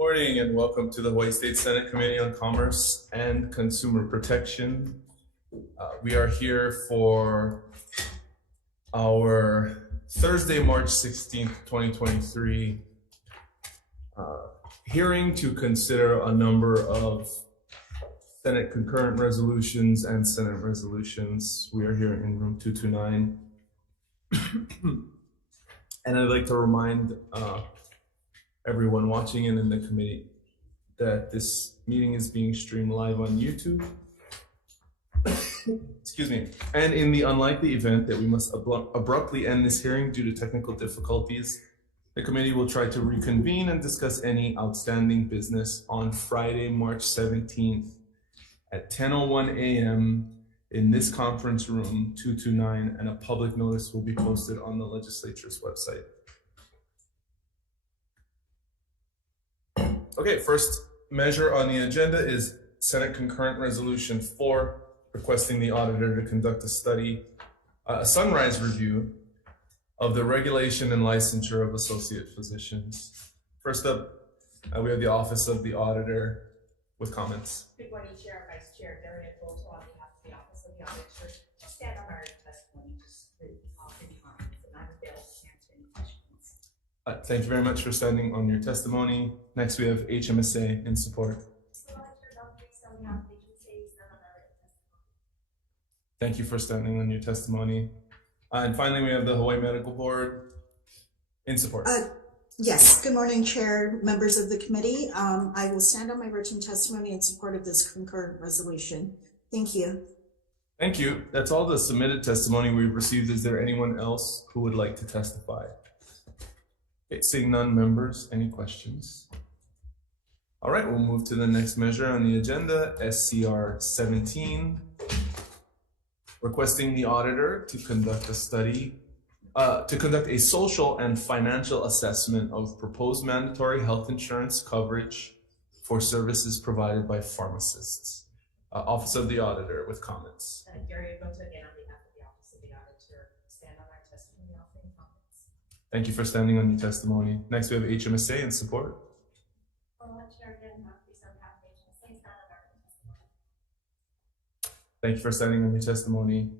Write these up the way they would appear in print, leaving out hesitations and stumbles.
Morning and welcome to the Hawaii State Senate Committee on Commerce and Consumer Protection. We are here for our Thursday, March 16th, 2023 hearing to consider a number of Senate concurrent resolutions and Senate resolutions. We are here in room 229. And I'd like to remind everyone watching and in the committee that this meeting is being streamed live on YouTube. Excuse me. And in the unlikely event that we must abruptly end this hearing due to technical difficulties, the committee will try to reconvene and discuss any outstanding business on Friday, March 17th at 10:01 a.m. in this conference room 229, and a public notice will be posted on the legislature's website. Okay, first measure on the agenda is Senate Concurrent Resolution 4, requesting the auditor to conduct a sunrise review of the regulation and licensure of associate physicians. First up, we have the Office of the Auditor with comments. Good morning, Chair and Vice Chair. Daria Bolto on behalf of the Office of the Auditor. Just stand on our testimony, just to offer any comments, and I'm available to answer any questions. Thank you very much for standing on your testimony. Next, we have HMSA in support. Thank you for standing on your testimony. And finally, we have the Hawaii Medical Board in support. Yes, good morning, Chair, members of the committee. I will stand on my written testimony in support of this concurrent resolution. Thank you. Thank you. That's all the submitted testimony we've received. Is there anyone else who would like to testify? Okay, seeing none, members, any questions? All right, we'll move to the next measure on the agenda, SCR 17, requesting the auditor to conduct a social and financial assessment of proposed mandatory health insurance coverage for services provided by pharmacists. Office of the Auditor with comments. Daria Bolto again on behalf of the Office of the Auditor. Stand on our testimony, offering comments. Thank you for standing on your testimony. Next, we have HMSA in support. Thank you for standing on your testimony.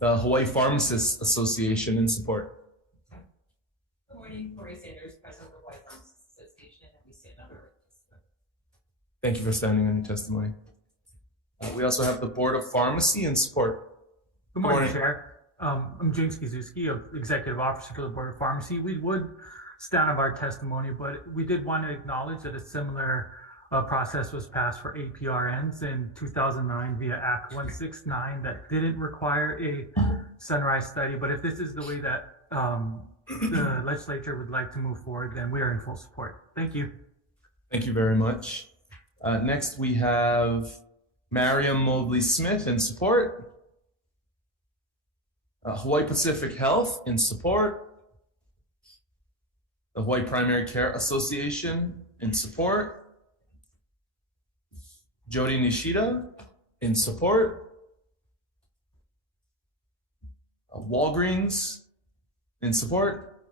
The Hawaii Pharmacists Association in support. Good morning, Corey Sanders, President of the Hawaii Pharmacists Association, and we stand on our testimony. Thank you for standing on your testimony. We also have the Board of Pharmacy in support. Good morning, Chair. I'm James Kizuski, Executive Officer for the Board of Pharmacy. We would stand on our testimony, but we did want to acknowledge that a similar process was passed for APRNs in 2009 via Act 169 that didn't require a sunrise study. But if this is the way that the legislature would like to move forward, then we are in full support. Thank you. Thank you very much. Next, we have Mariam Mobley Smith in support. Hawaii Pacific Health in support. The Hawaii Primary Care Association in support. Jody Nishida in support. Walgreens in support.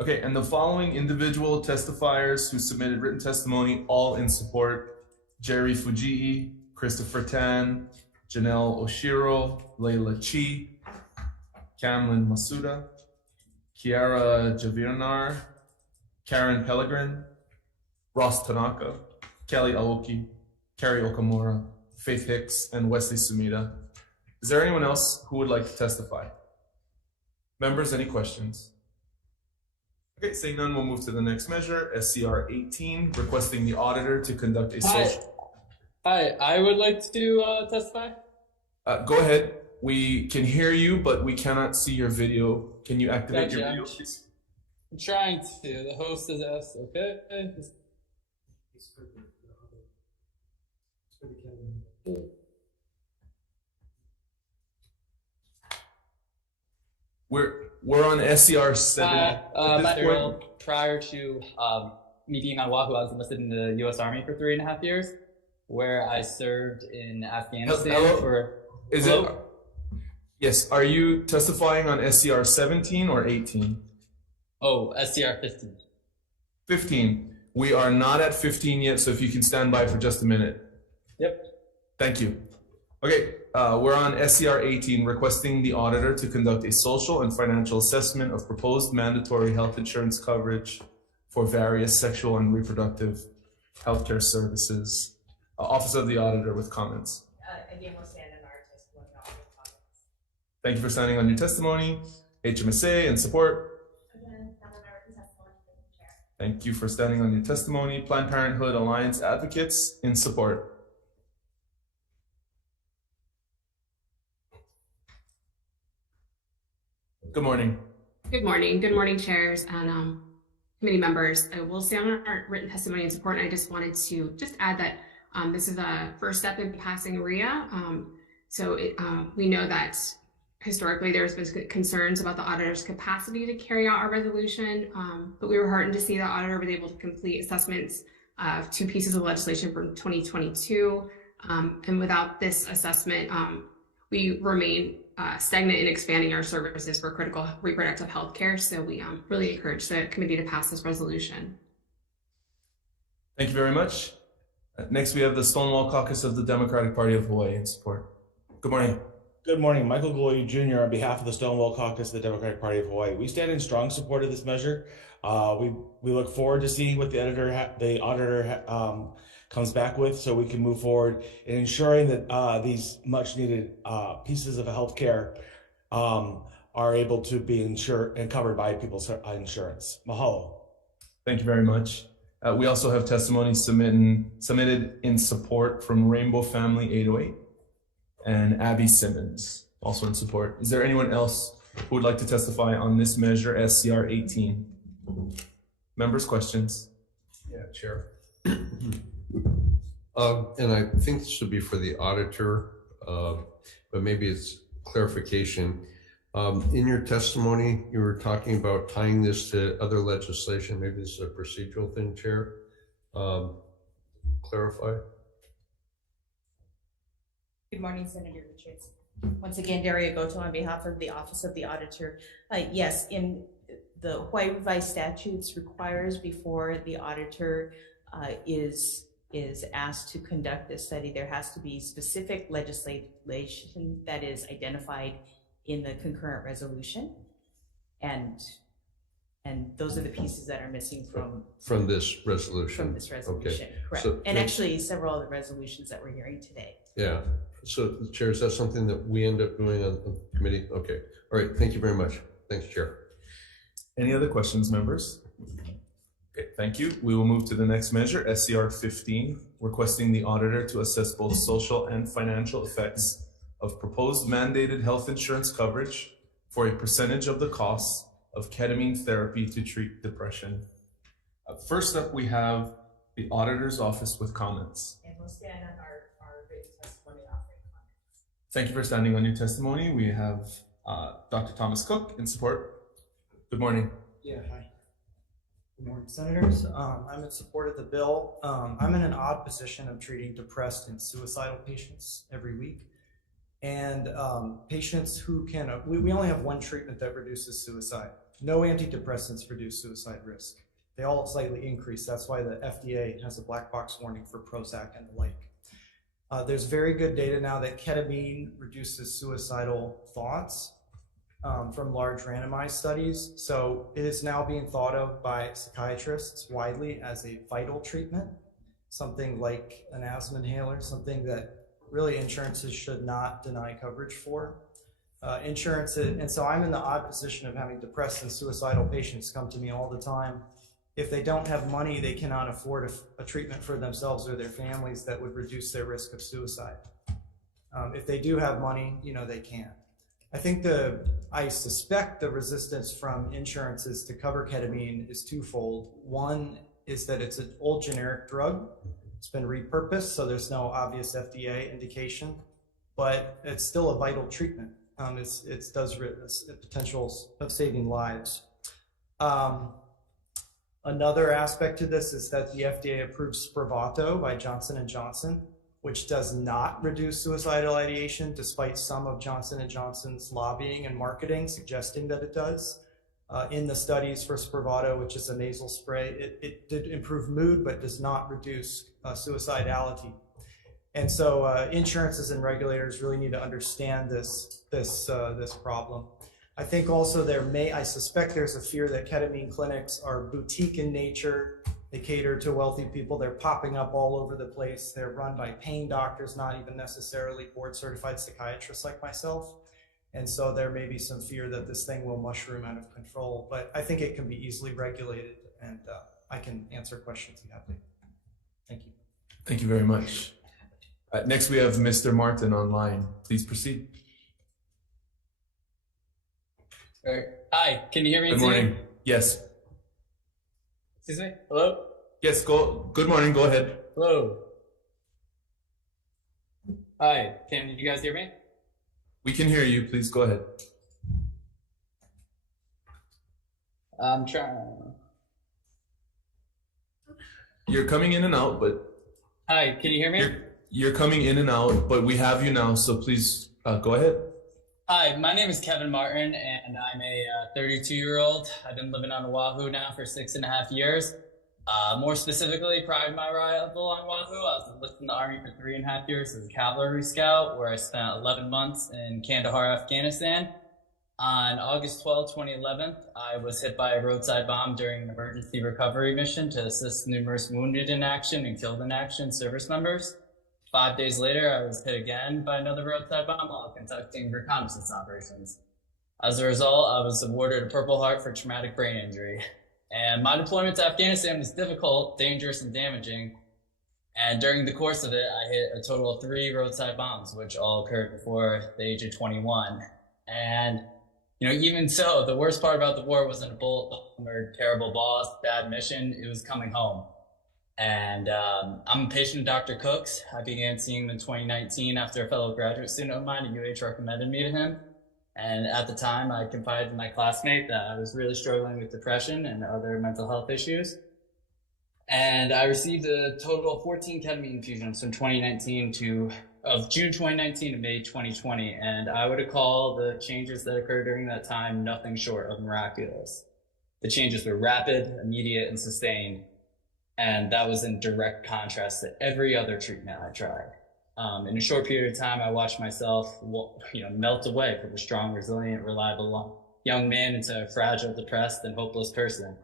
Okay, and the following individual testifiers who submitted written testimony, all in support: Jerry Fujii, Christopher Tan, Janelle Oshiro, Layla Chi, Camlin Masuda, Kiara Javirnar, Karen Pellegrin, Ross Tanaka, Kelly Aoki, Carrie Okamura, Faith Hicks, and Wesley Sumida. Is there anyone else who would like to testify? Members, any questions? Okay, seeing none, we'll move to the next measure, SCR 18, requesting the auditor to conduct a social... Hi, I would like to testify. Go ahead. We can hear you, but we cannot see your video. Can you activate your video, please? I'm trying to. The host has asked, okay? We're on SCR 7. Prior to me being on Oahu, I was enlisted in the U.S. Army for 3.5 years, where I served in Afghanistan for... Yes, are you testifying on SCR 17 or 18? Oh, SCR 15. 15. We are not at 15 yet, so if you can stand by for just a minute. Yep. Thank you. Okay, we're on SCR 18, requesting the auditor to conduct a social and financial assessment of proposed mandatory health insurance coverage for various sexual and reproductive healthcare services. Office of the Auditor with comments. Again, we'll stand in our testimony. All with comments. Thank you for standing on your testimony. HMSA and support. Again, stand on our testimony, Mr. Chair. Thank you for standing on your testimony. Planned Parenthood Alliance Advocates in support. Good morning. Good morning. Good morning, chairs and committee members. I will stand on our written testimony and support. And I just wanted to add that this is a first step in passing RIA. We know that historically there's been concerns about the auditor's capacity to carry out our resolution, but we were heartened to see the auditor was able to complete assessments of 2 pieces of legislation from 2022. And without this assessment, we remain stagnant in expanding our services for critical reproductive health care. So we really encourage the committee to pass this resolution. Thank you very much. Next, we have the Stonewall Caucus of the Democratic Party of Hawaii in support. Good morning. Good morning. Michael Gloy Jr. on behalf of the Stonewall Caucus of the Democratic Party of Hawaii. We stand in strong support of this measure. We look forward to seeing what the auditor comes back with, so we can move forward in ensuring that these much needed pieces of healthcare are able to be insured and covered by people's insurance. Mahalo. Thank you very much. We also have testimony submitted in support from Rainbow Family 808 and Abby Simmons, also in support. Is there anyone else who would like to testify on this measure, SCR 18? Members, questions? Yeah, Chair. And I think this should be for the auditor, but maybe it's clarification. In your testimony, you were talking about tying this to other legislation. Maybe this is a procedural thing, Chair. Clarify. Good morning, Senator Richards. Once again, Daria Goto on behalf of the Office of the Auditor. Yes, in the Hawaii revised statutes requires before the auditor is asked to conduct this study, there has to be specific legislation that is identified in the concurrent resolution, and those are the pieces that are missing from this resolution. From this resolution, okay. Correct. So, and actually several other resolutions that we're hearing today. Yeah. So, Chair, is that something that we end up doing on the committee? Okay. All right. Thank you very much. Thanks, Chair. Any other questions, members? Okay, thank you. We will move to the next measure, SCR 15, requesting the auditor to assess both social and financial effects of proposed mandated health insurance coverage for a percentage of the costs of ketamine therapy to treat depression. First up, we have the auditor's office with comments. And we'll stand on our written testimony offering comments. Thank you for standing on your testimony. We have Dr. Thomas Cook in support. Good morning. Yeah, hi. Good morning, Senators. I'm in support of the bill. I'm in an odd position of treating depressed and suicidal patients every week. And patients who can, we only have one treatment that reduces suicide. No antidepressants reduce suicide risk. They all slightly increase. That's why the FDA has a black box warning for Prozac and the like. There's very good data now that ketamine reduces suicidal thoughts from large randomized studies. So it is now being thought of by psychiatrists widely as a vital treatment, something like an asthma inhaler, something that really insurances should not deny coverage for. And so I'm in the odd position of having depressed and suicidal patients come to me all the time. If they don't have money, they cannot afford a treatment for themselves or their families that would reduce their risk of suicide. If they do have money, they can. I suspect the resistance from insurances to cover ketamine is twofold. One is that it's an old generic drug. It's been repurposed, so there's no obvious FDA indication, but it's still a vital treatment. It does the potential of saving lives. Another aspect to this is that the FDA approved Spravato by Johnson & Johnson, which does not reduce suicidal ideation, despite some of Johnson & Johnson's lobbying and marketing suggesting that it does. in the studies for Spravato, which is a nasal spray. It did improve mood, but does not reduce suicidality. And so insurances and regulators really need to understand this problem. I think also I suspect there's a fear that ketamine clinics are boutique in nature. They cater to wealthy people. They're popping up all over the place. They're run by pain doctors, not even necessarily board certified psychiatrists like myself. And so there may be some fear that this thing will mushroom out of control, but I think it can be easily regulated, and I can answer questions you have later. Thank you. Thank you very much. Next, we have Mr. Martin online. Please proceed. All right. Hi, can you hear me? Good morning. Yes. Excuse me? Hello? Yes, good morning. Go ahead. Hello. Hi, can you guys hear me? We can hear you. Please go ahead. I'm trying. You're coming in and out, but... Hi, can you hear me? You're coming in and out, but we have you now, so please go ahead. Hi, my name is Kevin Martin, and I'm a 32-year-old. I've been living on Oahu now for 6.5 years. More specifically, prior to my arrival on Oahu, I was enlisted in the Army for 3.5 years as a cavalry scout, where I spent 11 months in Kandahar, Afghanistan. On August 12, 2011, I was hit by a roadside bomb during an emergency recovery mission to assist numerous wounded in action and killed in action service members. 5 days later, I was hit again by another roadside bomb while conducting reconnaissance operations. As a result, I was awarded a Purple Heart for traumatic brain injury. And my deployment to Afghanistan was difficult, dangerous, and damaging. And during the course of it, I hit a total of 3 roadside bombs, which all occurred before the age of 21. And, even so, the worst part about the war wasn't a bullet bomb or terrible boss, bad mission. It was coming home. And I'm a patient of Dr. Cook's. I began seeing him in 2019 after a fellow graduate student of mine at UH recommended me to him. And at the time, I confided in my classmate that I was really struggling with depression and other mental health issues. And I received a total of 14 ketamine infusions from June 2019 to May 2020. And I would call the changes that occurred during that time nothing short of miraculous. The changes were rapid, immediate, and sustained. And that was in direct contrast to every other treatment I tried. In a short period of time, I watched myself, melt away from a strong, resilient, reliable young man into a fragile, depressed, and hopeless person.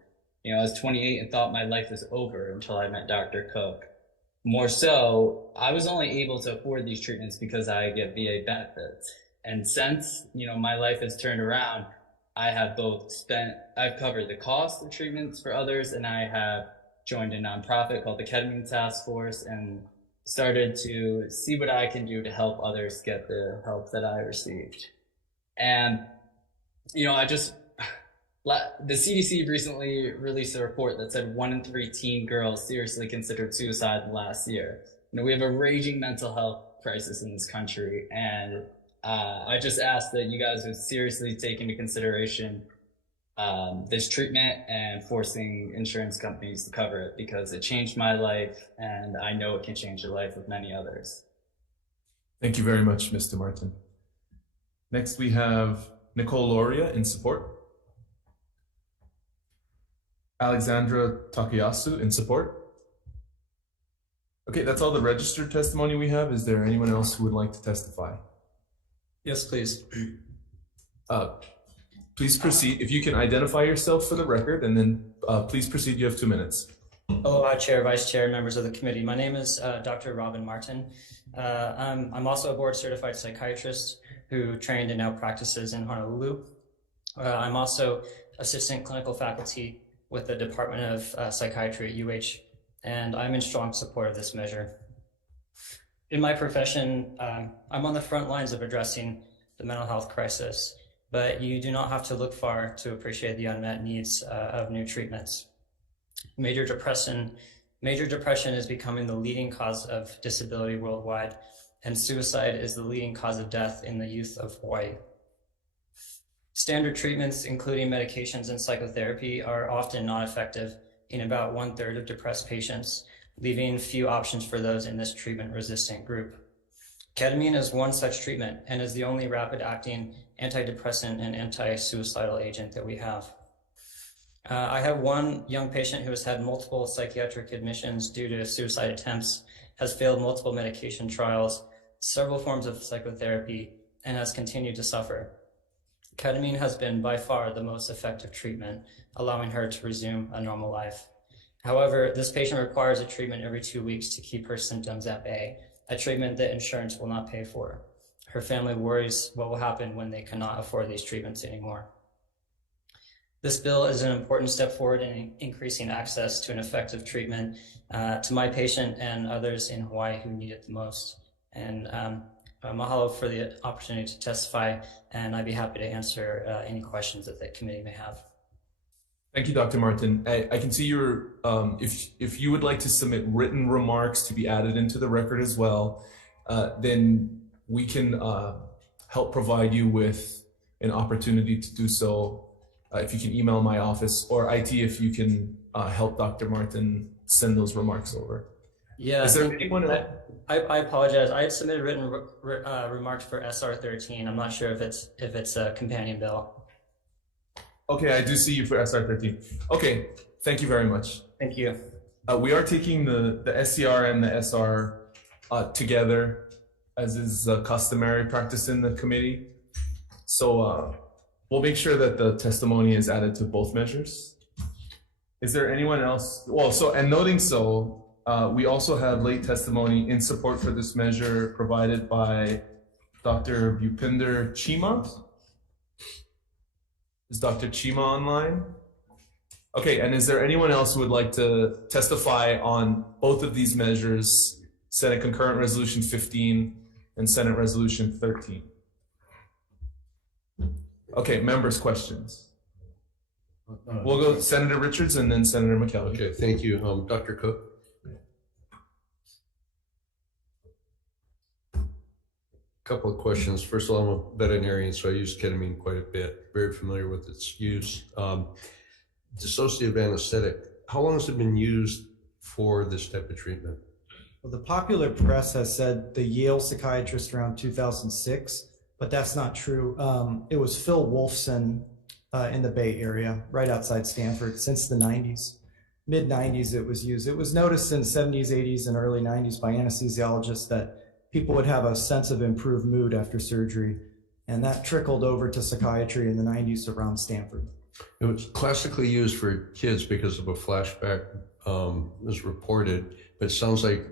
I was 28 and thought my life was over until I met Dr. Cook. More so, I was only able to afford these treatments because I get VA benefits. And since, my life has turned around, I've covered the cost of treatments for others, and I have joined a nonprofit called the Ketamine Task Force and started to see what I can do to help others get the help that I received. And, the CDC recently released a report that said 1 in 3 teen girls seriously considered suicide last year. We have a raging mental health crisis in this country, and I just ask that you guys would seriously take into consideration this treatment and forcing insurance companies to cover it, because it changed my life, and I know it can change the life of many others. Thank you very much, Mr. Martin. Next, we have Nicole Loria in support. Alexandra Takayasu in support. Okay, that's all the registered testimony we have. Is there anyone else who would like to testify? Yes, please. Please proceed. If you can identify yourself for the record, and then please proceed. You have 2 minutes. Aloha, Chair, Vice Chair, members of the committee. My name is Dr. Robin Martin. I'm also a board-certified psychiatrist who trained and now practices in Honolulu. I'm also assistant clinical faculty with the Department of Psychiatry at UH, and I'm in strong support of this measure. In my profession, I'm on the front lines of addressing the mental health crisis, but you do not have to look far to appreciate the unmet needs of new treatments. Major depression is becoming the leading cause of disability worldwide, and suicide is the leading cause of death in the youth of Hawaii. Standard treatments, including medications and psychotherapy, are often not effective in about 1/3 of depressed patients, leaving few options for those in this treatment-resistant group. Ketamine is one such treatment and is the only rapid-acting antidepressant and anti-suicidal agent that we have. I have one young patient who has had multiple psychiatric admissions due to suicide attempts, has failed multiple medication trials, several forms of psychotherapy, and has continued to suffer. Ketamine has been by far the most effective treatment, allowing her to resume a normal life. However, this patient requires a treatment every 2 weeks to keep her symptoms at bay, a treatment that insurance will not pay for. Her family worries what will happen when they cannot afford these treatments anymore. This bill is an important step forward in increasing access to an effective treatment to my patient and others in Hawaii who need it the most. And mahalo for the opportunity to testify, and I'd be happy to answer any questions that the committee may have. Thank you, Dr. Martin. I can see your, if you would like to submit written remarks to be added into the record as well, then we can help provide you with an opportunity to do so. If you can email my office, or IT, if you can help Dr. Martin send those remarks over. Yeah. Is there anyone else? I apologize. I had submitted written remarks for SR 13. I'm not sure if it's a companion bill. Okay, I do see you for SR 13. Okay, thank you very much. Thank you. We are taking the SCR and the SR together, as is customary practice in the committee. So we'll make sure that the testimony is added to both measures. Is there anyone else? Well, and noting so, we also have late testimony in support for this measure provided by Dr. Bhupinder Chima. Is Dr. Chima online? Okay, and is there anyone else who would like to testify on both of these measures, Senate Concurrent Resolution 15 and Senate Resolution 13? Okay, members' questions. We'll go Senator Richards and then Senator McKelvey. Okay, thank you. Dr. Cook? Couple of questions. First of all, I'm a veterinarian, so I use ketamine quite a bit. Very familiar with its use. Dissociative anesthetic, how long has it been used for this type of treatment? Well, the popular press has said the Yale psychiatrist around 2006, but that's not true. It was Phil Wolfson in the Bay Area, right outside Stanford, since the 90s. Mid-90s it was used. It was noticed in the 70s, 80s, and early 90s by anesthesiologists that people would have a sense of improved mood after surgery, and that trickled over to psychiatry in the 90s around Stanford. It was classically used for kids because of a flashback was reported, but it sounds like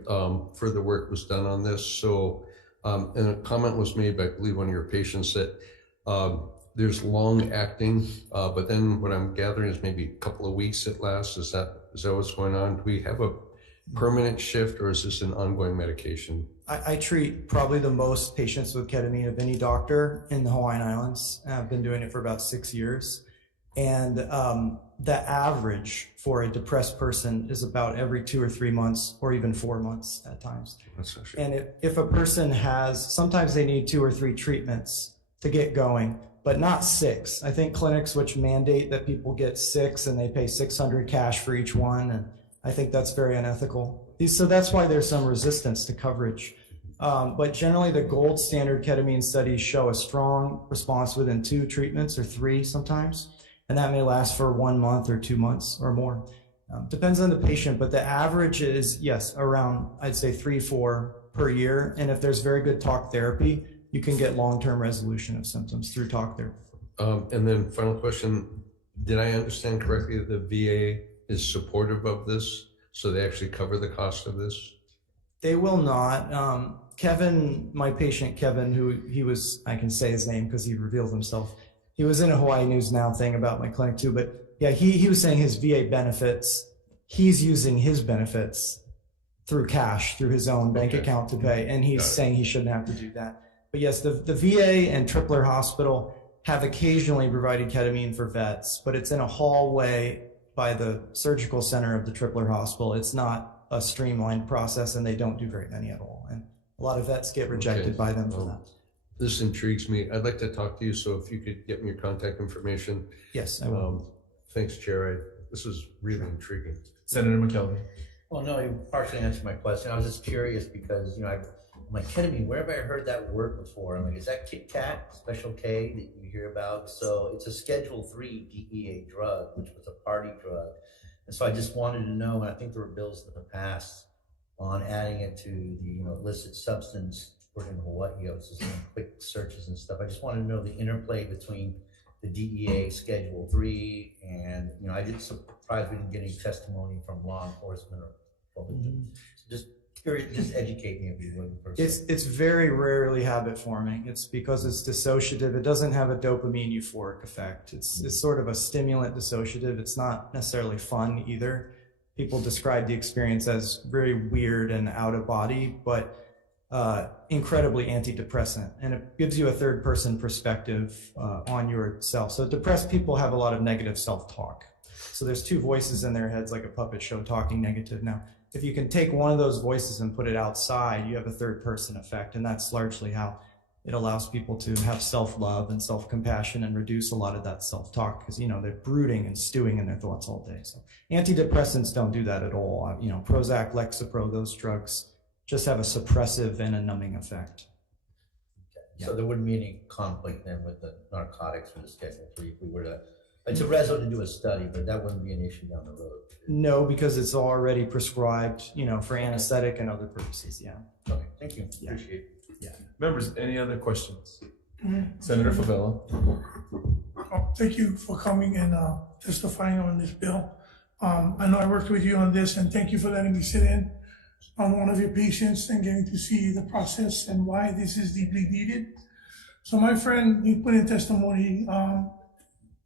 further work was done on this. So, and a comment was made by, I believe, one of your patients that there's long acting, but then what I'm gathering is maybe a couple of weeks it lasts. Is that what's going on? Do we have a permanent shift, or is this an ongoing medication? I treat probably the most patients with ketamine of any doctor in the Hawaiian Islands. I've been doing it for about 6 years. And the average for a depressed person is about every 2 or 3 months, or even 4 months at times. That's so sure. And if a person has, sometimes they need 2 or 3 treatments to get going, but not 6. I think clinics which mandate that people get 6 and they pay $600 cash for each one, and I think that's very unethical. So that's why there's some resistance to coverage. But generally the gold standard ketamine studies show a strong response within 2 treatments or 3 sometimes. And that may last for 1 month or 2 months or more. Depends on the patient, but the average is, yes, around, I'd say 3-4 per year. And if there's very good talk therapy, you can get long-term resolution of symptoms through talk therapy. And then final question, did I understand correctly that the VA is supportive of this? So they actually cover the cost of this? They will not. Kevin, my patient Kevin, who he was, I can say his name because he revealed himself. He was in a Hawaii News Now thing about my clinic too, but yeah, he was saying his VA benefits, he's using his benefits through cash, through his own bank account to pay, and he's saying he shouldn't have to do that. But yes, the VA and Tripler Hospital have occasionally provided ketamine for vets, but it's in a hallway by the surgical center of the Tripler Hospital. It's not a streamlined process, and they don't do very many at all. And a lot of vets get rejected by them for that. This intrigues me. I'd like to talk to you, so if you could get me your contact information. Yes, I will. Thanks, Chair. This is really intriguing. Senator McKelvey. Well, no, you partially answered my question. I was just curious because, I'm like, ketamine, where have I heard that word before? I'm like, is that Kit Kat, Special K that you hear about? So it's a Schedule 3 DEA drug, which was a party drug. And so I just wanted to know, and I think there were bills in the past on adding it to the illicit substance in Hawaii. I was just doing quick searches and stuff. I just wanted to know the interplay between the DEA Schedule 3 and, I didn't surprised we didn't get any testimony from law enforcement or public. So just curious, just educate me if you would. It's very rarely habit forming. It's because it's dissociative. It doesn't have a dopamine euphoric effect. It's sort of a stimulant dissociative. It's not necessarily fun either. People describe the experience as very weird and out of body, but incredibly antidepressant, and it gives you a third person perspective on yourself. So depressed people have a lot of negative self-talk. So there's two voices in their heads like a puppet show talking negative. Now, if you can take one of those voices and put it outside, you have a third person effect, and that's largely how it allows people to have self-love and self-compassion and reduce a lot of that self-talk, because they're brooding and stewing in their thoughts all day. So antidepressants don't do that at all. Prozac, Lexapro, those drugs just have a suppressive and a numbing effect. Okay. Yeah. So there wouldn't be any conflict then with the narcotics or the Schedule 3 if we were to, it's a reso to do a study, but that wouldn't be an issue down the road. No, because it's already prescribed, for anesthetic and other purposes. Yeah. Okay, thank you. Yeah. Appreciate it. Yeah. Members, any other questions? Senator Favela. Thank you for coming and testifying on this bill. I know I worked with you on this, and thank you for letting me sit in on one of your patients and getting to see the process and why this is deeply needed. So my friend, he put in testimony,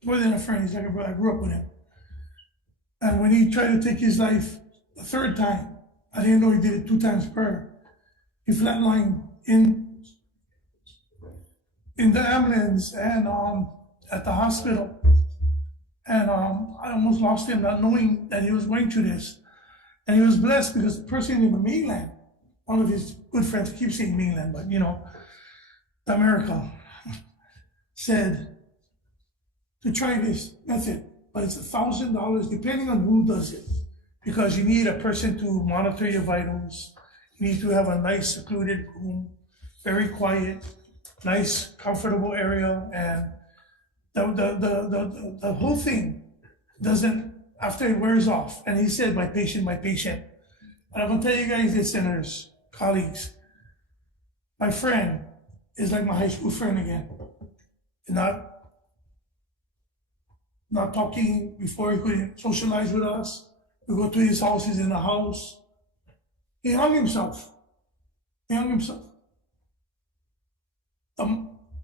more than a friend, he's like a brother, I grew up with him. And when he tried to take his life the third time, I didn't know he did it 2 times prior. He flatlined in the ambulance and at the hospital. And I almost lost him not knowing that he was going through this. And he was blessed because the person in the mainland, one of his good friends, I keep saying mainland, but America, said to try this method, but it's $1,000 depending on who does it, because you need a person to monitor your vitals. You need to have a nice secluded room, very quiet, nice, comfortable area, and the whole thing doesn't, after it wears off, and he said, my patient, and I'm gonna tell you guys this, senators, colleagues, my friend is like my high school friend again. Not talking before he could socialize with us. We go to his house, he's in the house. He hung himself. I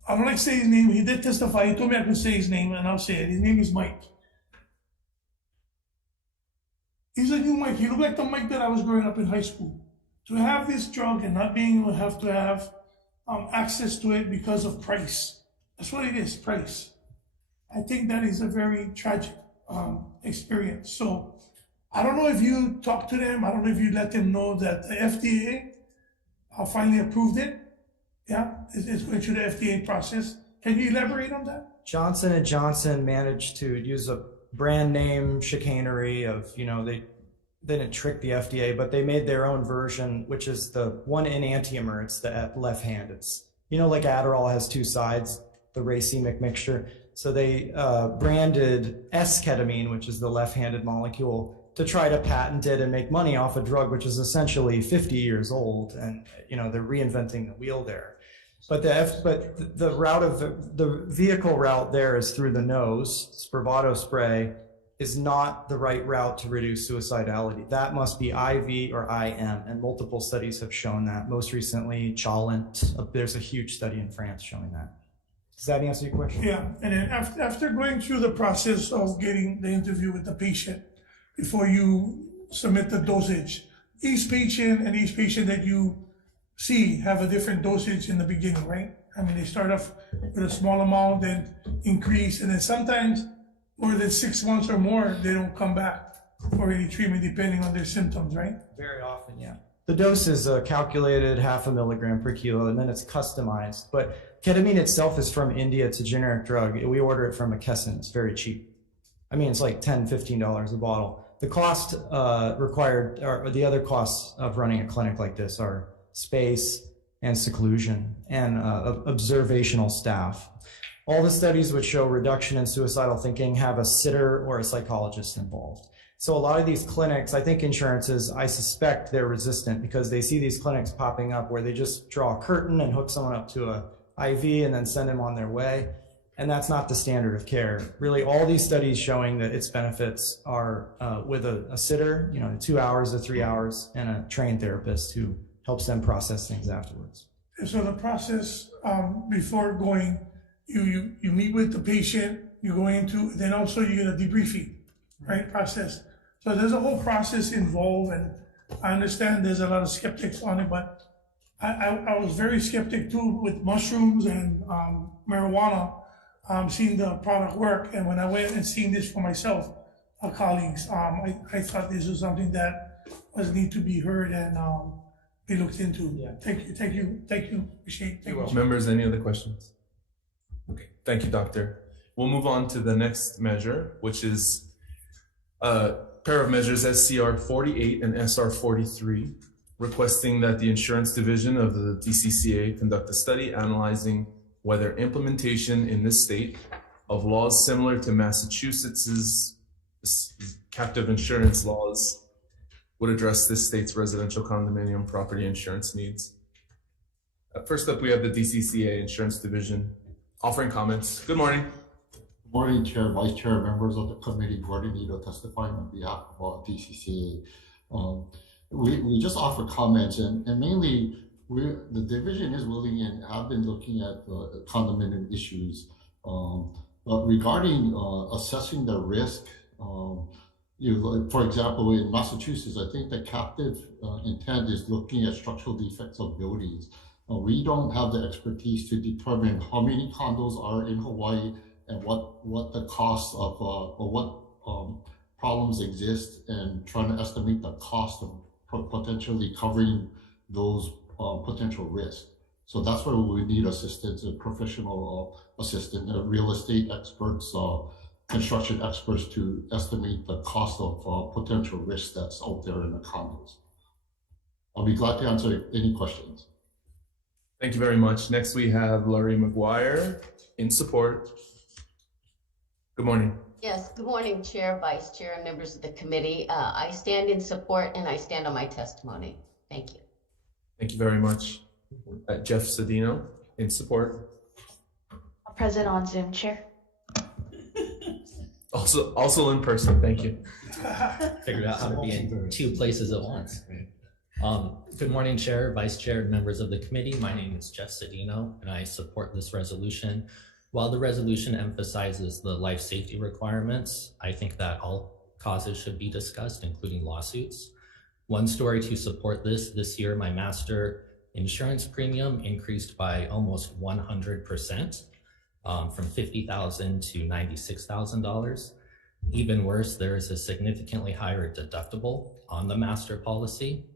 don't like to say his name. He did testify. He told me I could say his name, and I'll say it. His name is Mike. He's a new Mike. He looked like the Mike that I was growing up in high school. To have this drug and not being able to have access to it because of price. That's what it is, price. I think that is a very tragic experience. So I don't know if you talked to them. I don't know if you let them know that the FDA finally approved it. Yeah, it's going through the FDA process. Can you elaborate on that? Johnson & Johnson managed to use a brand name chicanery of, they didn't trick the FDA, but they made their own version, which is the one enantiomer. It's the left hand. It's, like Adderall has 2 sides, the racemic mixture. So they branded S-ketamine, which is the left-handed molecule, to try to patent it and make money off a drug which is essentially 50 years old. And, they're reinventing the wheel there. But the route of the vehicle route there is through the nose. Spravato spray is not the right route to reduce suicidality. That must be IV or IM, and multiple studies have shown that. Most recently, Chalent, there's a huge study in France showing that. Does that answer your question? Yeah, and then after going through the process of getting the interview with the patient before you submit the dosage, each patient that you see have a different dosage in the beginning, right? I mean, they start off with a small amount, then increase, and then sometimes more than 6 months or more, they don't come back for any treatment depending on their symptoms, right? Very often, yeah. The dose is calculated 0.5 milligram per kilo, and then it's customized. But ketamine itself is from India. It's a generic drug. We order it from McKesson. It's very cheap. I mean, it's like $10, $15 a bottle. The cost required, or the other costs of running a clinic like this are space, and seclusion and observational staff. All the studies which show reduction in suicidal thinking have a sitter or a psychologist involved. So a lot of these clinics, I think insurances, I suspect they're resistant because they see these clinics popping up where they just draw a curtain and hook someone up to a IV and then send them on their way. And that's not the standard of care. Really, all these studies showing that its benefits are with a sitter, 2 hours to 3 hours, and a trained therapist who helps them process things afterwards. So the process before going, you meet with the patient, you go into, then also you get a debriefing, right, process. So there's a whole process involved, and I understand there's a lot of skeptics on it, but I was very skeptic too with mushrooms and marijuana, seeing the product work. And when I went and seeing this for myself, colleagues, I thought this was something that was need to be heard and be looked into. Yeah. Thank you. Appreciate it. Members, any other questions? Okay, thank you, Doctor. We'll move on to the next measure, which is a pair of measures SCR 48 and SR 43, requesting that the Insurance Division of the DCCA conduct a study analyzing whether implementation in this state of laws similar to Massachusetts's captive insurance laws would address this state's residential condominium property insurance needs. First up, we have the DCCA Insurance Division offering comments. Good morning. Good morning, Chair, Vice Chair, members of the committee. Gordon Ito testifying on behalf of DCCA. We just offer comments, and mainly the division is willing and have been looking at the condominium issues. But regarding assessing the risk, for example, in Massachusetts, I think the captive intent is looking at structural defects of buildings. We don't have the expertise to determine how many condos are in Hawaii and what the cost of or what problems exist, and trying to estimate the cost of potentially covering those potential risks. So that's where we need assistance, a professional assistance, real estate experts, construction experts to estimate the cost of potential risks that's out there in the condos. I'll be glad to answer any questions. Thank you very much. Next, we have Laurie McGuire in support. Good morning. Yes, good morning, Chair, Vice Chair, and members of the committee. I stand in support and I stand on my testimony. Thank you. Thank you very much. Jeff Sedino in support. Present on Zoom, Chair. Also in person. Thank you. Figured out how to be in two places at once. Good morning, Chair, Vice Chair, and members of the committee. My name is Jeff Sedino, and I support this resolution. While the resolution emphasizes the life safety requirements, I think that all causes should be discussed, including lawsuits. One story to support this year, my master insurance premium increased by almost 100%, from $50,000 to $96,000. Even worse, there is a significantly higher deductible on the master policy.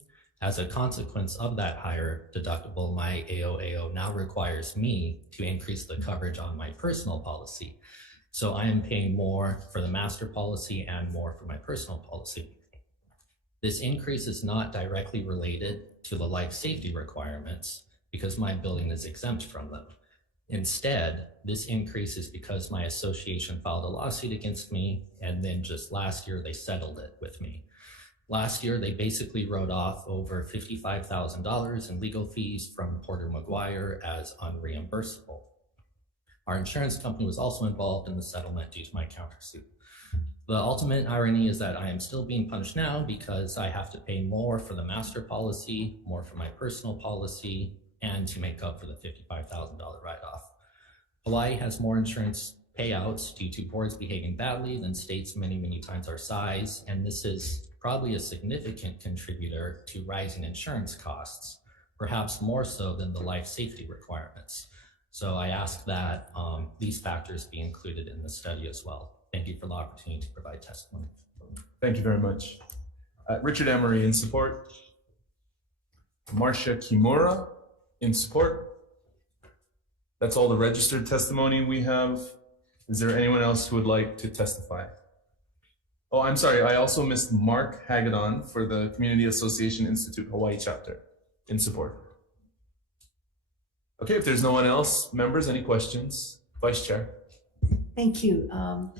As a consequence of that higher deductible, my AOAO now requires me to increase the coverage on my personal policy. So I am paying more for the master policy and more for my personal policy. This increase is not directly related to the life safety requirements because my building is exempt from them. Instead, this increase is because my association filed a lawsuit against me, and then just last year they settled it with me. Last year, they basically wrote off over $55,000 in legal fees from Porter McGuire as unreimbursable. Our insurance company was also involved in the settlement due to my countersuit. The ultimate irony is that I am still being punished now because I have to pay more for the master policy, more for my personal policy, and to make up for the $55,000 write-off. Hawaii has more insurance payouts due to boards behaving badly than states many times our size, and this is probably a significant contributor to rising insurance costs, perhaps more so than the life safety requirements. So I ask that these factors be included in the study as well. Thank you for the opportunity to provide testimony. Thank you very much. Richard Emery in support. Marcia Kimura in support. That's all the registered testimony we have. Is there anyone else who would like to testify? Oh, I'm sorry, I also missed Mark Hagedon for the Community Association Institute Hawaii chapter in support. Okay, if there's no one else, members, any questions? Vice Chair. Thank you.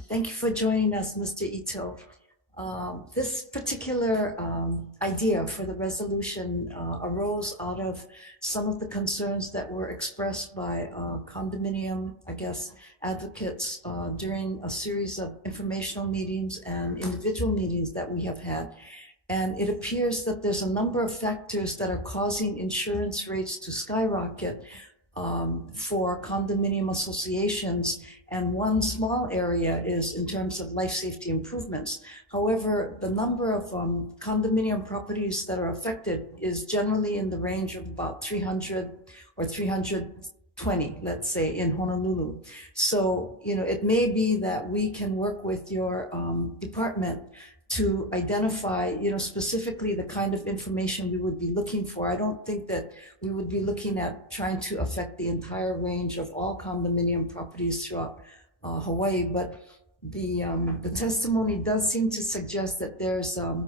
Thank you for joining us, Mr. Ito. This particular idea for the resolution arose out of some of the concerns that were expressed by condominium, I guess, advocates during a series of informational meetings and individual meetings that we have had. And it appears that there's a number of factors that are causing insurance rates to skyrocket for condominium associations. And one small area is in terms of life safety improvements. However, the number of condominium properties that are affected is generally in the range of about 300 or 320, let's say, in Honolulu. So, it may be that we can work with your department to identify, specifically the kind of information we would be looking for. I don't think that we would be looking at trying to affect the entire range of all condominium properties throughout Hawaii, but the testimony does seem to suggest that there's a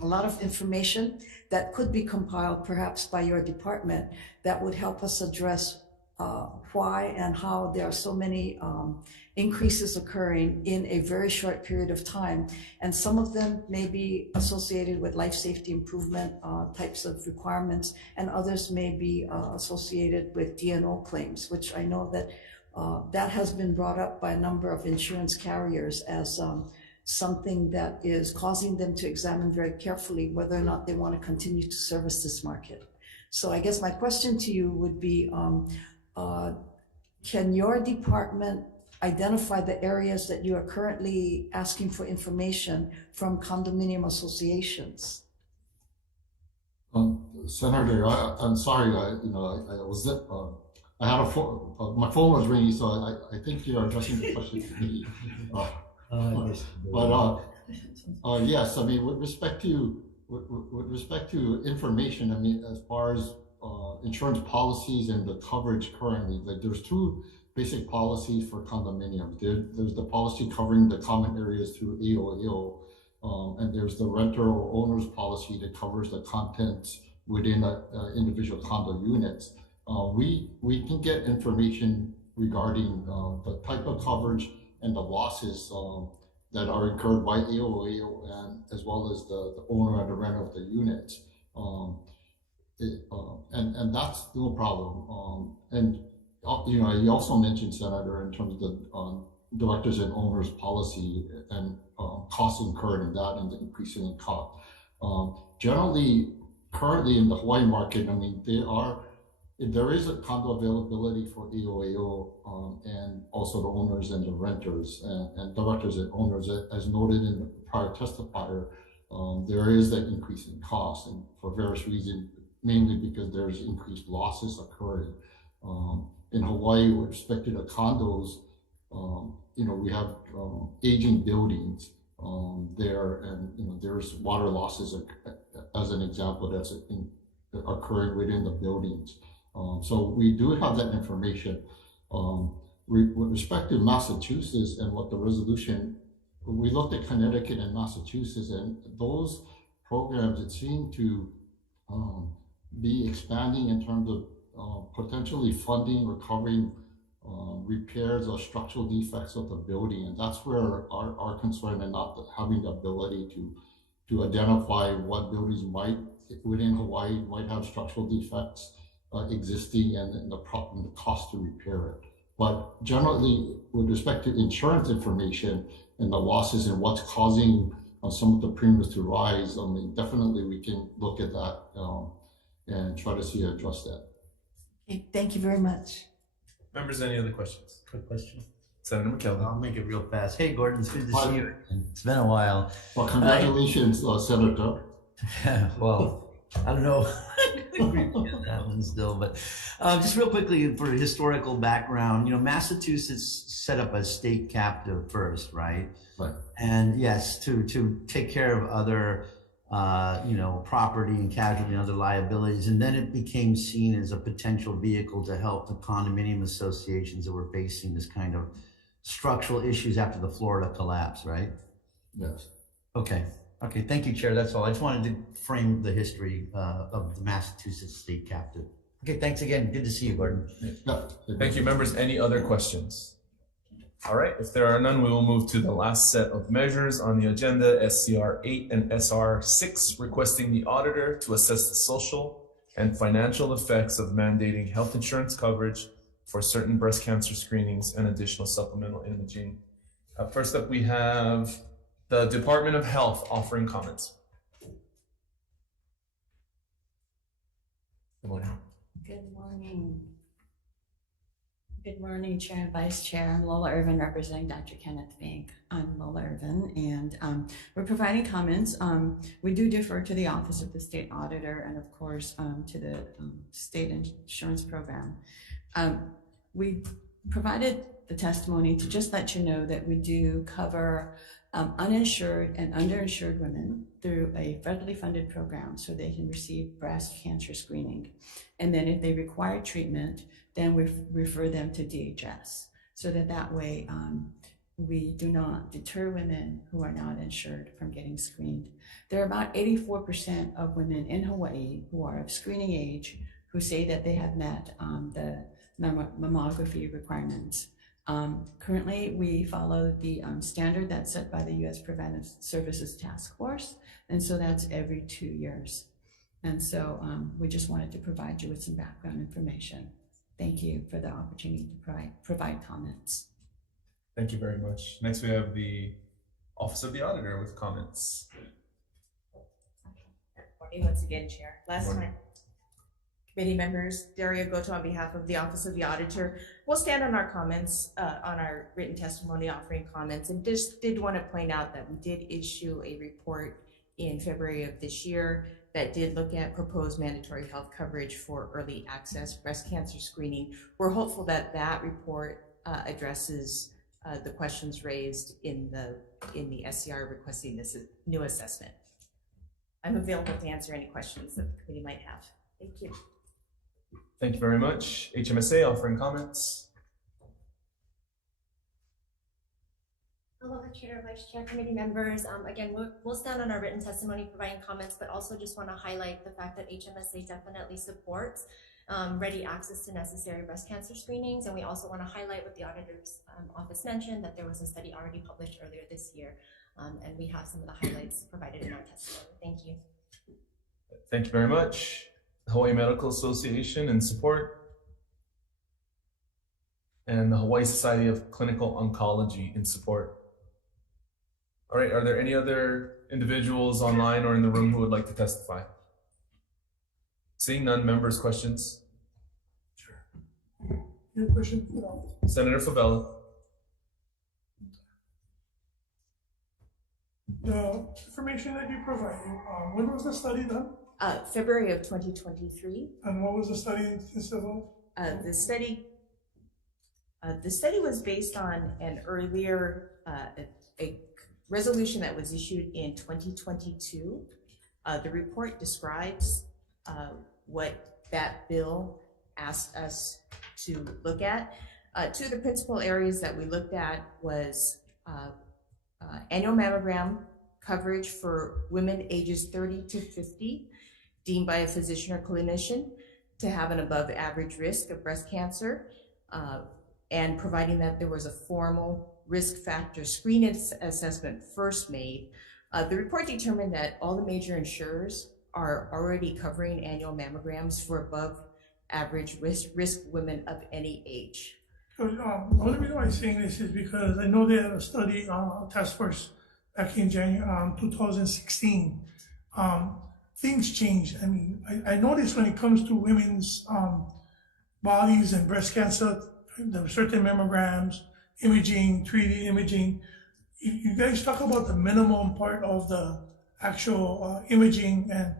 lot of information that could be compiled perhaps by your department that would help us address why and how there are so many increases occurring in a very short period of time. And some of them may be associated with life safety improvement types of requirements, and others may be associated with D&O claims, which I know that that has been brought up by a number of insurance carriers as something that is causing them to examine very carefully whether or not they want to continue to service this market. So I guess my question to you would be, can your department identify the areas that you are currently asking for information from condominium associations? Senator, I'm sorry, I was I had a phone, my phone was ringing, so I think you're addressing the question to me. Yes, I mean, with respect to information, I mean, as far as insurance policies and the coverage currently, like there's two basic policies for condominiums. There's the policy covering the common areas through AOAO, and there's the renter or owner's policy that covers the contents within individual condo units. We can get information regarding the type of coverage and the losses that are incurred by AOAO, and as well as the owner and the renter of the units. And that's no problem. You also mentioned, Senator, in terms of the directors and owners policy and costs incurred in that and the increasing in cost. Generally, currently in the Hawaii market, I mean, there is a condo availability for AOAO and also the owners and the renters and directors and owners. As noted in the prior testifier, there is that increase in cost, and for various reasons, mainly because there's increased losses occurring. In Hawaii, with respect to the condos, we have aging buildings there, and there's water losses as an example that's occurring within the buildings. So we do have that information. With respect to Massachusetts and what the resolution, we looked at Connecticut and Massachusetts, and those programs, it seemed to be expanding in terms of potentially funding or covering repairs or structural defects of the building. And that's where our concern and not having the ability to identify what buildings within Hawaii might have structural defects existing and the cost to repair it. But generally, with respect to insurance information and the losses and what's causing some of the premiums to rise, I mean, definitely we can look at that and try to address that. Okay, thank you very much. Members, any other questions? Quick question. Senator McKelvey. I'll make it real fast. Hey, Gordon, it's good to see you. It's been a while. Well, congratulations, Senator. Well, I don't know. That one still, but just real quickly for historical background, Massachusetts set up a state captive first, right? Right. And yes, to take care of other property and casualty and other liabilities. And then it became seen as a potential vehicle to help the condominium associations that were facing this kind of structural issues after the Florida collapse, right? Yes. Okay. Thank you, Chair. That's all. I just wanted to frame the history of the Massachusetts state captive. Okay, thanks again. Good to see you, Gordon. Thank you, members. Any other questions? All right, if there are none, we will move to the last set of measures on the agenda, SCR 8 and SR 6, requesting the auditor to assess the social and financial effects of mandating health insurance coverage for certain breast cancer screenings and additional supplemental imaging. First up, we have the Department of Health offering comments. Good morning. Good morning. Good morning, Chair and Vice Chair. I'm Lola Irvin, representing Dr. Kenneth Fink. I'm Lola Irvin, and we're providing comments. We do defer to the Office of the State Auditor and, of course, to the State Insurance Program. We provided the testimony to just let you know that we do cover uninsured and underinsured women through a federally funded program so they can receive breast cancer screening. And then if they require treatment, then we refer them to DHS so that way we do not deter women who are not insured from getting screened. There are about 84% of women in Hawaii who are of screening age who say that they have met the mammography requirements. Currently, we follow the standard that's set by the U.S. Preventive Services Task Force, and so that's every 2 years. And so we just wanted to provide you with some background information. Thank you for the opportunity to provide comments. Thank you very much. Next, we have the Office of the Auditor with comments. Morning once again, Chair. Last time, committee members, Daria Goto on behalf of the Office of the Auditor. We'll stand on our comments, on our written testimony offering comments, and just did want to point out that we did issue a report in February of this year that did look at proposed mandatory health coverage for early access breast cancer screening. We're hopeful that that report addresses the questions raised in the SCR requesting this new assessment. I'm available to answer any questions that the committee might have. Thank you. Thank you very much. HMSA offering comments. Hello, Chair, Vice Chair, committee members. Again, we'll stand on our written testimony providing comments, but also just want to highlight the fact that HMSA definitely supports ready access to necessary breast cancer screenings. And we also want to highlight what the auditor's office mentioned, that there was a study already published earlier this year. And we have some of the highlights provided in our testimony. Thank you. Thank you very much. The Hawaii Medical Association in support. And the Hawaii Society of Clinical Oncology in support. All right, are there any other individuals online or in the room who would like to testify? Seeing none, members, questions? Sure. Your question, Senator Favela. The information that you provided, when was the study done? February of 2023. And what was the study consist of? The study was based on an earlier a resolution that was issued in 2022. The report describes what that bill asked us to look at. Two of the principal areas that we looked at was annual mammogram coverage for women ages 30 to 50, deemed by a physician or clinician to have an above average risk of breast cancer, and providing that there was a formal risk factor screen assessment first made. The report determined that all the major insurers are already covering annual mammograms for above average risk women of any age. So, the only reason why I'm saying this is because I know they had a study on task force back in January 2016. Things change. I mean, I noticed when it comes to women's bodies and breast cancer, there are certain mammograms, imaging, 3D imaging. You guys talk about the minimum part of the actual imaging and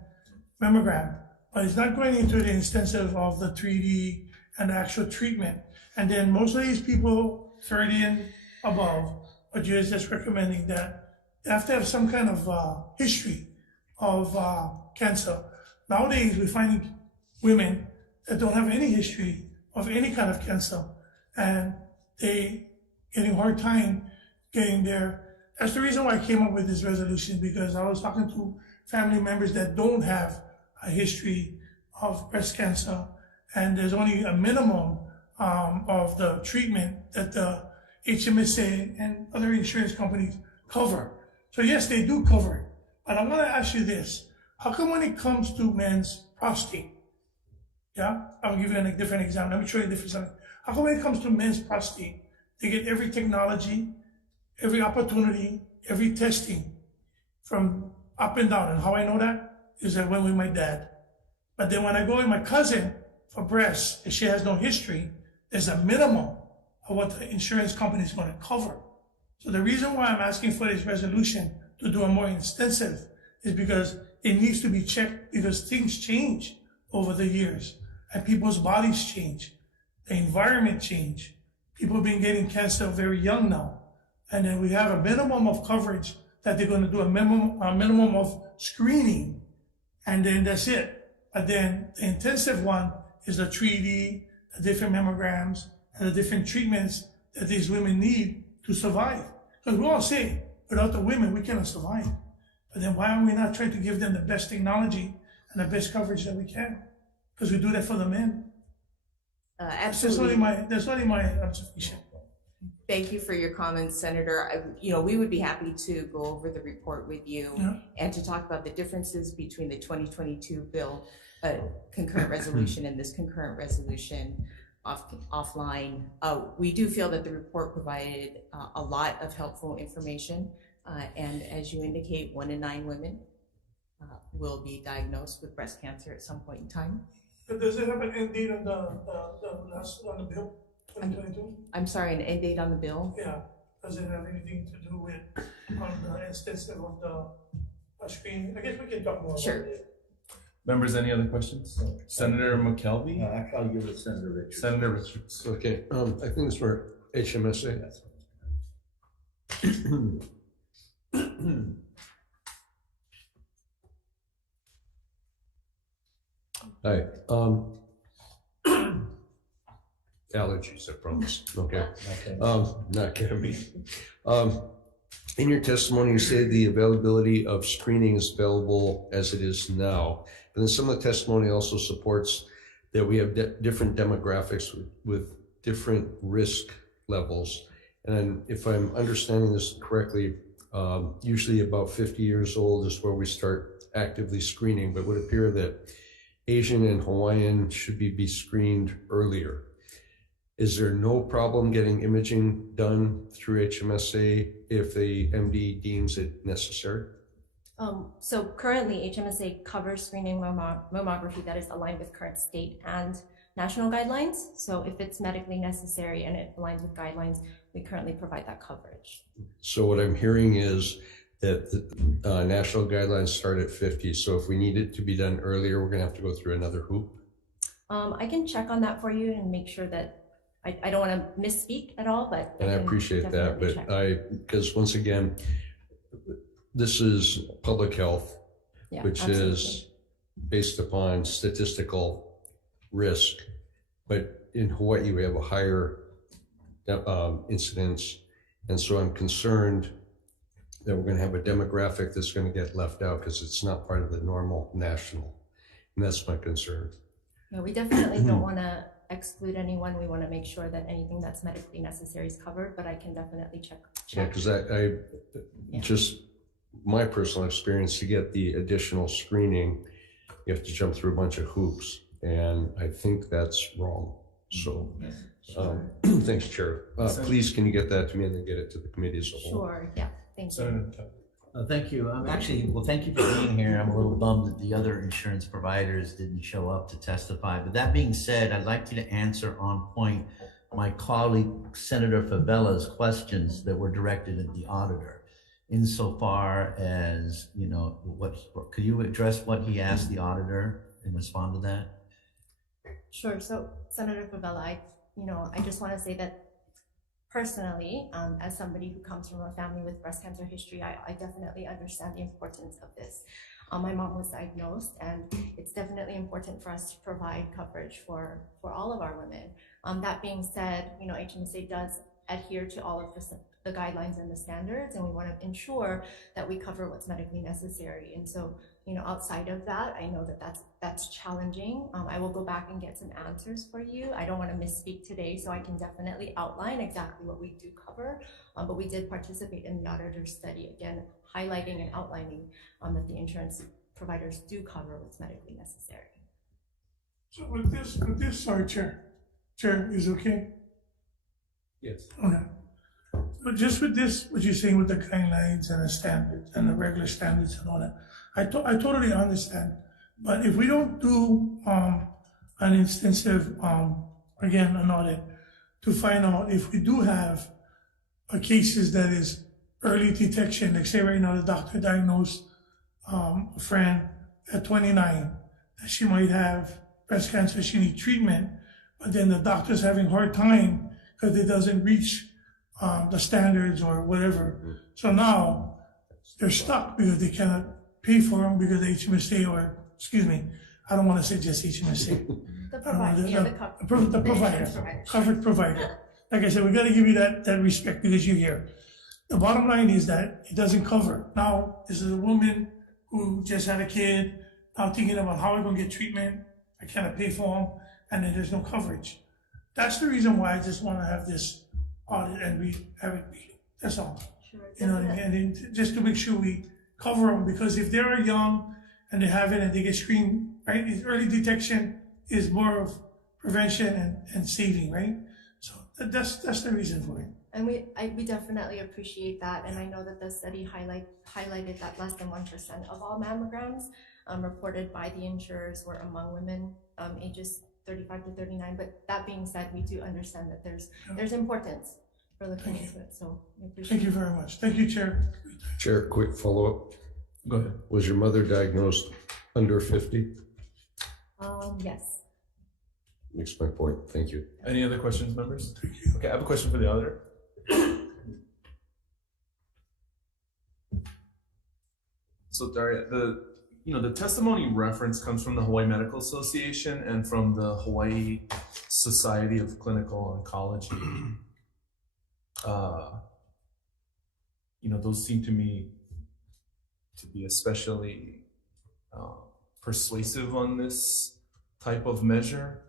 mammogram, but it's not going into the extensive of the 3D and the actual treatment. And then most of these people, 30 and above, are just recommending that they have to have some kind of history of cancer. Nowadays, we're finding women that don't have any history of any kind of cancer, and they getting a hard time getting there. That's the reason why I came up with this resolution, because I was talking to family members that don't have a history of breast cancer, and there's only a minimum of the treatment that the HMSA and other insurance companies cover. So yes, they do cover it. But I'm gonna ask you this. How come when it comes to men's prostate, yeah, I'll give you a different example. Let me show you a different example. How come when it comes to men's prostate, they get every technology, every opportunity, every testing from up and down? And how I know that is I went with my dad. But then when I go with my cousin for breasts, if she has no history, there's a minimum of what the insurance company is going to cover. So the reason why I'm asking for this resolution to do a more extensive is because it needs to be checked, because things change over the years and people's bodies change. The environment change. People have been getting cancer very young now. And then we have a minimum of coverage that they're going to do a minimum of screening, and then that's it. But then the intensive one is the 3D, the different mammograms, and the different treatments that these women need to survive. Because we all say, without the women, we cannot survive. But then why are we not trying to give them the best technology and the best coverage that we can? Because we do that for the men. Absolutely. That's only my observation. Thank you for your comments, Senator. We would be happy to go over the report with you and to talk about the differences between the 2022 bill concurrent resolution and this concurrent resolution offline. We do feel that the report provided a lot of helpful information, and as you indicate, 1 in 9 women will be diagnosed with breast cancer at some point in time. But does it have an end date on the bill? 2022? I'm sorry, an end date on the bill? Yeah. Does it have anything to do with the instance of the screening? I guess we can talk more about it. Members, any other questions? Senator McKelvey? Actually, I'll give it to Senator Richards. Senator Richards. Okay, I think it's for HMSA. Hi. Allergies, I promise. Okay. Not gonna be. In your testimony, you say the availability of screening is available as it is now. But then some of the testimony also supports that we have different demographics with different risk levels. And if I'm understanding this correctly, usually about 50 years old is where we start actively screening, but it would appear that Asian and Hawaiian should be screened earlier. Is there no problem getting imaging done through HMSA if the MD deems it necessary? So currently HMSA covers screening mammography that is aligned with current state and national guidelines. So if it's medically necessary and it aligns with guidelines, we currently provide that coverage. So what I'm hearing is that the national guidelines start at 50. So if we need it to be done earlier, we're gonna have to go through another hoop? I can check on that for you and make sure that I don't want to misspeak at all, but and I appreciate that, but check. Because once again, this is public health, which absolutely. is based upon statistical risk. But in Hawaii, we have a higher incidence. And so I'm concerned that we're going to have a demographic that's going to get left out because it's not part of the normal national. And that's my concern. No, we definitely don't want to exclude anyone. We want to make sure that anything that's medically necessary is covered, but I can definitely check. Yeah, because just my personal experience, to get the additional screening, you have to jump through a bunch of hoops, and I think that's wrong. So, thanks, Chair. Please, can you get that to me and then get it to the committee as a whole? Sure. Yeah. Thank you. Thank you. Thank you for being here. I'm a little bummed that the other insurance providers didn't show up to testify. But that being said, I'd like you to answer on point my colleague, Senator Favella's questions that were directed at the auditor. Insofar as, could you address what he asked the auditor and respond to that? Sure. So, Senator Favela, I just want to say that personally, as somebody who comes from a family with breast cancer history, I definitely understand the importance of this. My mom was diagnosed, and it's definitely important for us to provide coverage for all of our women. That being said, HMSA does adhere to all of the guidelines and the standards, and we want to ensure that we cover what's medically necessary. And so, outside of that, I know that that's challenging. I will go back and get some answers for you. I don't want to misspeak today, so I can definitely outline exactly what we do cover. But we did participate in the auditor's study, again, highlighting and outlining that the insurance providers do cover what's medically necessary. So with this, sorry, Chair, is okay? Yes. Okay. But just with this, what you're saying with the guidelines and the standards and the regular standards and all that, I totally understand. But if we don't do an extensive, again, an audit to find out if we do have cases that is early detection, like say right now the doctor diagnosed a friend at 29 that she might have breast cancer, she needs treatment, but then the doctor's having a hard time because it doesn't reach the standards or whatever. So now they're stuck because they cannot pay for them because HMSA, or excuse me, I don't want to say just HMSA. The provider, the provider, covered provider. Like I said, we got to give you that respect because you're here. The bottom line is that it doesn't cover. Now, this is a woman who just had a kid, now thinking about how I'm going to get treatment. I cannot pay for them, and then there's no coverage. That's the reason why I just want to have this audit and we have it beat. That's all. Sure, you know what I mean? And then just to make sure we cover them, because if they're young and they have it and they get screened, right? Early detection is more of prevention and saving, right? So that's the reason for it. And we definitely appreciate that, and I know that the study highlighted that less than 1% of all mammograms reported by the insurers were among women ages 35 to 39. But that being said, we do understand that there's importance for looking into it. So we appreciate Thank you very much. Thank you, Chair. Chair, quick follow-up. Go ahead. Was your mother diagnosed under 50? Yes. Makes my point. Thank you. Any other questions, members? Okay, I have a question for the auditor. So Daria, the testimony reference comes from the Hawaii Medical Association and from the Hawaii Society of Clinical Oncology. Those seem to me to be especially persuasive on this type of measure.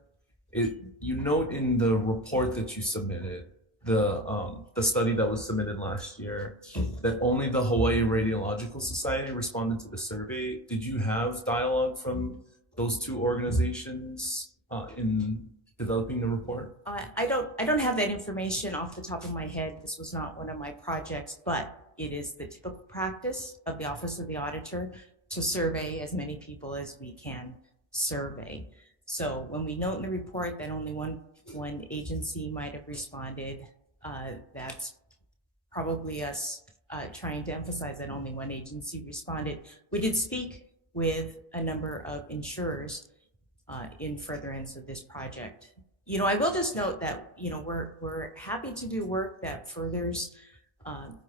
You note in the report that you submitted, the study that was submitted last year, that only the Hawaii Radiological Society responded to the survey. Did you have dialogue from those two organizations in developing the report? I don't have that information off the top of my head. This was not one of my projects, but it is the typical practice of the Office of the Auditor to survey as many people as we can survey. So when we note in the report that only one agency might have responded, that's probably us trying to emphasize that only one agency responded. We did speak with a number of insurers in furtherance of this project. I will just note that we're happy to do work that furthers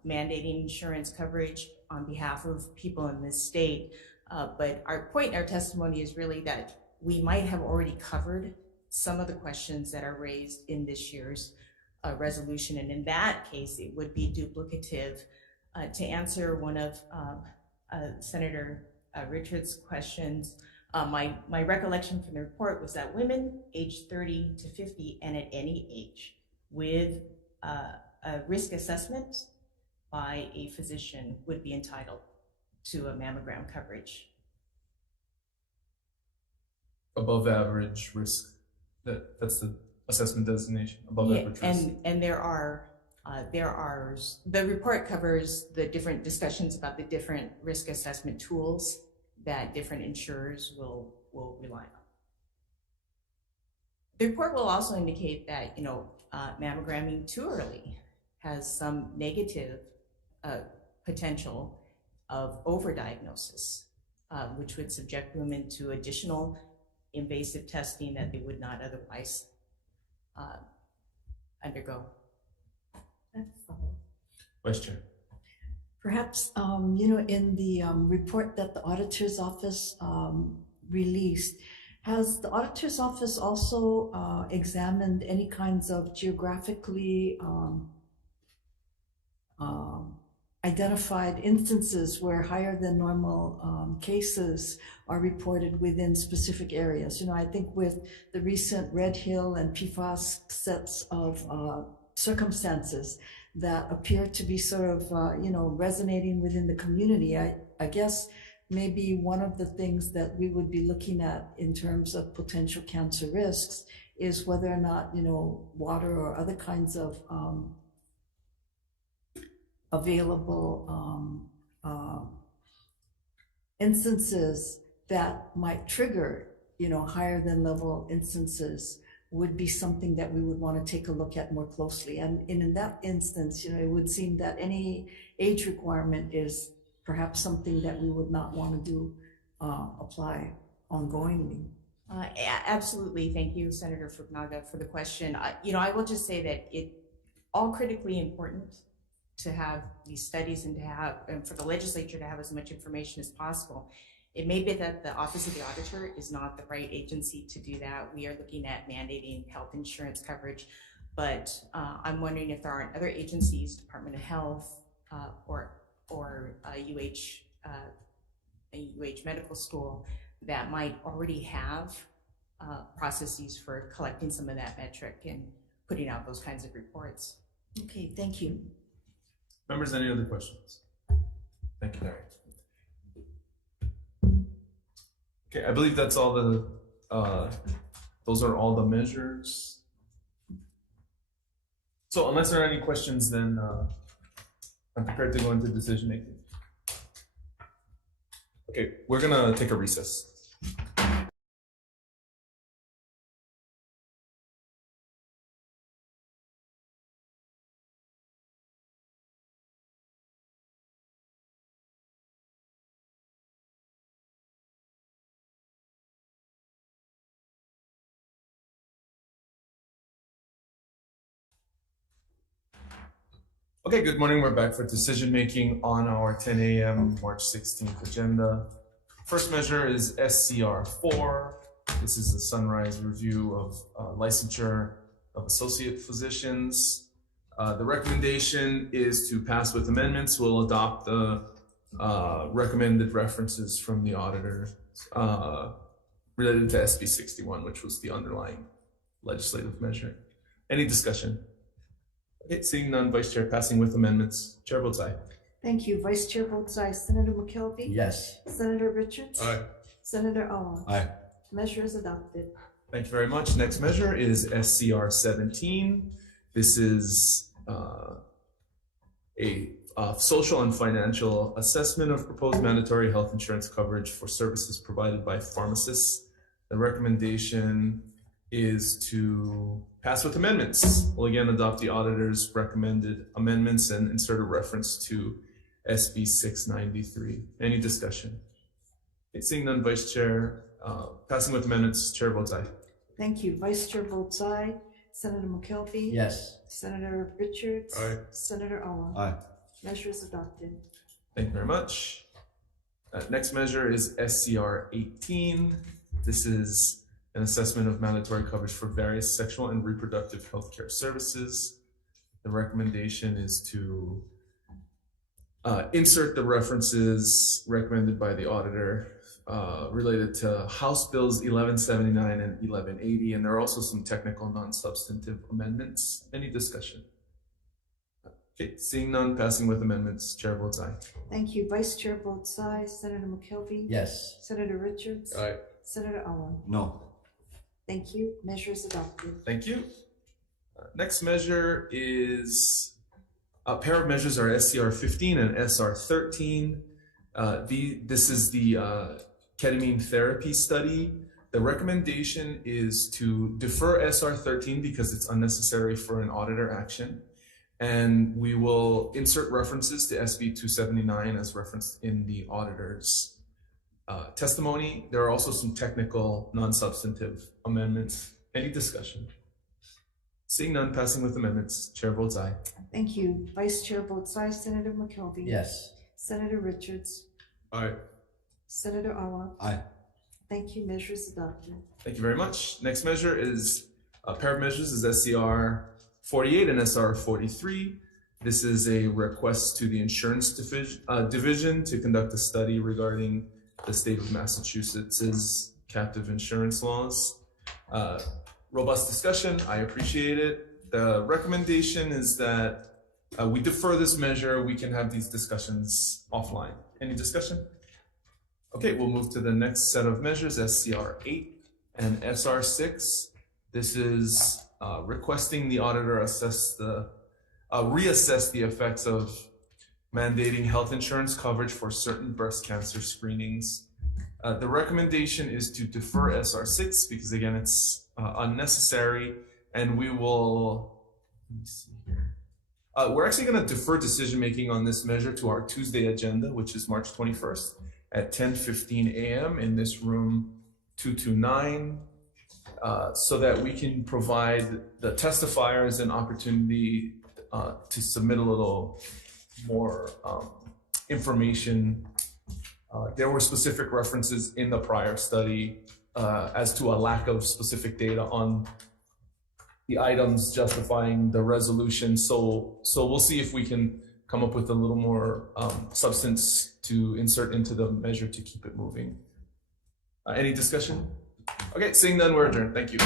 mandating insurance coverage on behalf of people in this state. But our point in our testimony is really that we might have already covered some of the questions that are raised in this year's resolution. And in that case, it would be duplicative. To answer one of Senator Richard's questions, my recollection from the report was that women aged 30 to 50 and at any age with a risk assessment by a physician would be entitled to a mammogram coverage. Above average risk, that's the assessment designation, above average risk. And there are, the report covers the different discussions about the different risk assessment tools that different insurers will rely on. The report will also indicate that, mammogramming too early has some negative potential of overdiagnosis, which would subject women to additional invasive testing that they would not otherwise undergo. That's all. Vice Chair. Perhaps, in the report that the auditor's office released, has the auditor's office also examined any kinds of geographically identified instances where higher than normal cases are reported within specific areas. You know, I think with the recent Red Hill and PFAS sets of circumstances that appear to be sort of, you know, resonating within the community, I guess maybe one of the things that we would be looking at in terms of potential cancer risks is whether or not, you know, water or other kinds of available instances that might trigger, you know, higher than level instances would be something that we would want to take a look at more closely. And in that instance, you know, it would seem that any age requirement is perhaps something that we would not want to do apply ongoingly. Absolutely. Thank you, Senator Fukunaga, for the question. You know, I will just say that it all critically important to have these studies and to have, and for the legislature to have as much information as possible. It may be that the Office of the Auditor is not the right agency to do that. We are looking at mandating health insurance coverage, but I'm wondering if there aren't other agencies, Department of Health or UH Medical School, that might already have processes for collecting some of that metric and putting out those kinds of reports. Okay, thank you. Members, any other questions? Thank you, Larry. Okay, I believe that's all the, those are all the measures. So unless there are any questions, then I'm prepared to go into decision making. Okay, we're gonna take a recess. Okay, good morning. We're back for decision making on our 10 a.m. March 16th agenda. First measure is SCR 4. This is a sunrise review of licensure of associate physicians. The recommendation is to pass with amendments. We'll adopt the recommended references from the auditor related to SB 61, which was the underlying legislative measure. Any discussion? Okay, seeing none, Vice Chair, passing with amendments. Chair votes aye. Thank you. Vice Chair votes aye. Senator McKelvey? Yes. Senator Richards? Aye. Senator Owen? Aye. Measure is adopted. Thank you very much. Next measure is SCR 17. This is a social and financial assessment of proposed mandatory health insurance coverage for services provided by pharmacists. The recommendation is to pass with amendments. We'll again adopt the auditor's recommended amendments and insert a reference to SB 693. Any discussion? Okay, seeing none, Vice Chair, passing with amendments, Chair votes aye. Thank you. Vice Chair votes aye. Senator McKelvey? Yes. Senator Richards? Aye. Senator Owen? Aye. Measure is adopted. Thank you very much. Next measure is SCR 18. This is an assessment of mandatory coverage for various sexual and reproductive healthcare services. The recommendation is to insert the references recommended by the auditor related to House Bills 1179 and 1180, and there are also some technical non-substantive amendments. Any discussion? Okay, seeing none, passing with amendments, Chair votes aye. Thank you. Vice Chair votes aye. Senator McKelvey? Yes. Senator Richards? Aye. Senator Owen? No. Thank you. Measure is adopted. Thank you. Next measure is a pair of measures are SCR 15 and SR 13. This is the ketamine therapy study. The recommendation is to defer SR 13 because it's unnecessary for an auditor action. And we will insert references to SB 279 as referenced in the auditor's testimony. There are also some technical non-substantive amendments. Any discussion? Seeing none, passing with amendments, Chair votes aye. Thank you. Vice Chair votes aye. Senator McKelvey? Yes. Senator Richards? Aye. Senator Owen? Aye. Thank you. Measure is adopted. Thank you very much. Next measure is a pair of measures is SCR 48 and SR 43. This is a request to the insurance division to conduct a study regarding the state of Massachusetts's captive insurance laws. Robust discussion, I appreciate it. The recommendation is that we defer this measure. We can have these discussions offline. Any discussion? Okay, we'll move to the next set of measures, SCR 8 and SR 6. This is requesting the auditor reassess the effects of mandating health insurance coverage for certain breast cancer screenings. The recommendation is to defer SR 6 because again, it's unnecessary, and we will, let me see here. We're actually going to defer decision-making on this measure to our Tuesday agenda, which is March 21st at 10:15 a.m. in this room 229, so that we can provide the testifiers an opportunity to submit a little more information. There were specific references in the prior study as to a lack of specific data on the items justifying the resolution. So we'll see if we can come up with a little more substance to insert into the measure to keep it moving. Any discussion? Okay, seeing none, we're adjourned. Thank you.